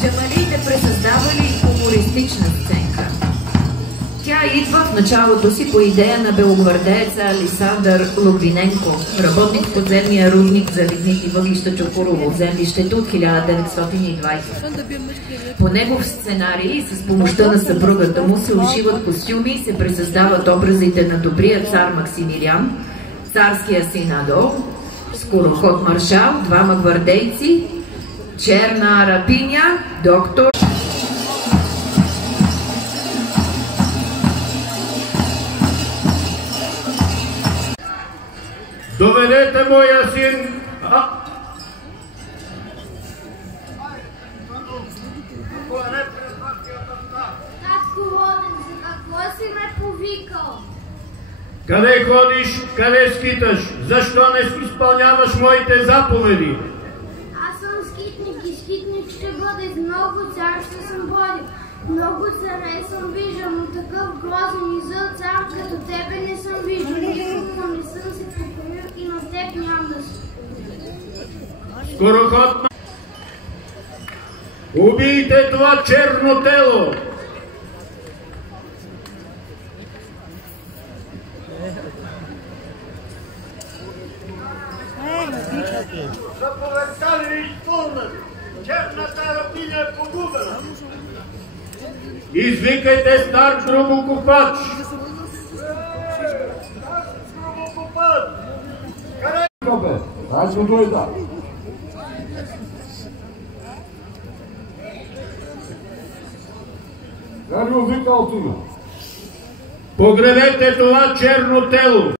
Джамалиите пресъздавали хумористична сценка. Тя идва в началото си по идея на белогвардееца Александър Логвиненко, работник в подземния рудник за лигнити въглища Чукурово в землището от 1920. По негов сценарий с помощта на съпругата му се ушиват костюми и се пресъздават образите на добрия цар Максимилиан, царския син Адолф, скороход маршал, двама гвардейци, черна арапиня, доктор. Доведете моя син. Татко Роден, за какво си ме повикал? Къде ходиш, къде скиташ? Защо не изпълняваш моите заповеди? Аз съм скитник и скитник ще бъде. Много царства съм водил. Много царе съм виждал, но такъв грозен и зъл цар като тебе не съм виждал. Никога не съм се покорил и на теб нямам да се покорил. Скороход, убийте това черно тело! Заповедта ви е изпълнена. Черната арапиня е погубена. Извикайте стар гробокопач. Стар гробокопач! Къде? Аз го дойда. Как го викал тук? Погребете това черно тело.